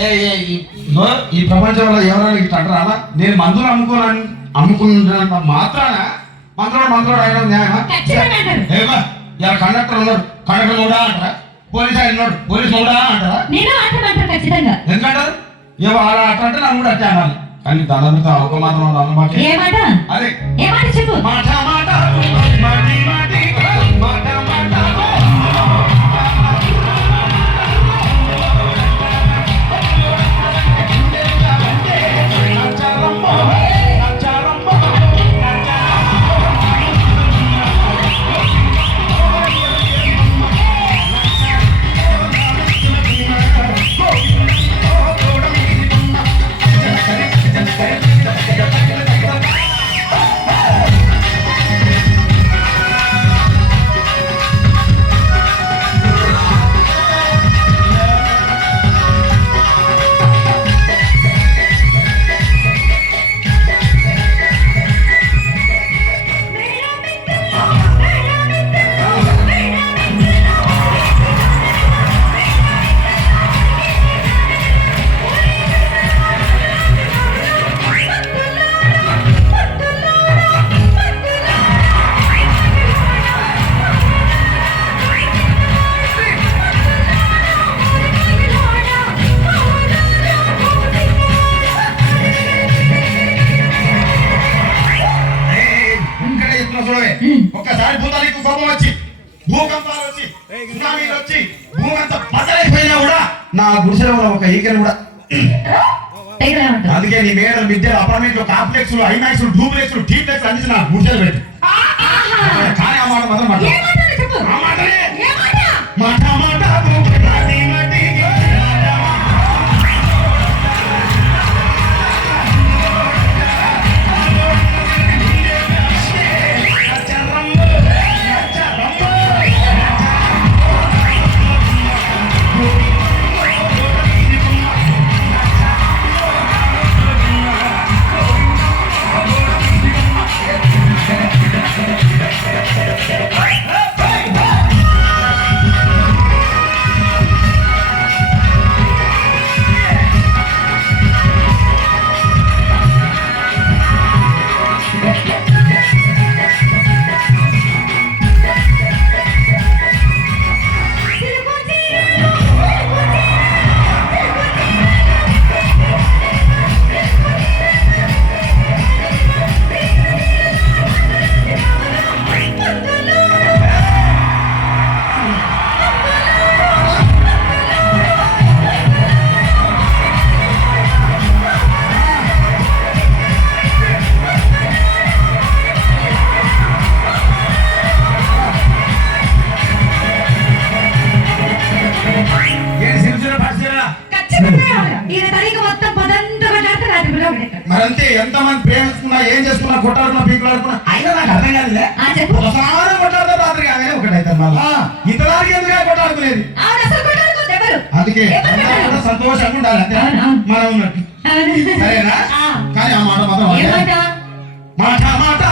ఈ ప్రపంచంలో ఎవరైనా ఇట్లా అంటారా? నేను మందులు అమ్ముకున్నంత మాత్రాన మందులో అయినా న్యాయమా? ఇలా కండక్టర్ ఉన్నాడు, కండక్టర్ కూడా అంటారా? పోలీస్ ఆయన ఉన్నాడు, పోలీస్ కూడా అంటారా? ఎందుకంటారు? అలా అట్లా నన్ను కూడా అట్టే అనాలి. కానీ దాని మీద ఒక మాత్రం అదే చెప్పు. మాట మాట మాటి మాటి మాట మాట ఒక్కసారి భూతానికి కోపం వచ్చి భూకంపాలు వచ్చి సునామీలు వచ్చి భూమి అంతా బదలైపోయినా కూడా నా గుడిసెలో ఒక ఈకలు కూడా అందుకే నీ మేడలు మిద్దెలు అపార్ట్మెంట్లు కాంప్లెక్స్లు ఐమాక్స్ డూప్లెక్స్లు టీప్లెక్స్ అన్ని నా గుడిసెలు పెట్టి కానీ ఆ మాట మాత్రం మాట మాట మరంతే ఎంతమంది ప్రేమించుకున్నా ఏం చేసుకున్నా కొట్టాడుకున్నా పీకులాడుకున్నా అయినా నాకు అర్థం కాదులే. ఒకసారి కొట్టాడుతో రాత్రి కానీ ఒకటైతే మళ్ళా ఇంతదానికి ఎందుకు కొట్టాడుకునేది? అందుకే సంతోషంగా ఉండాలి అంతే మనం ఉన్నట్టు. సరేనా? కానీ ఆ మాట మాత్రం మాట మాట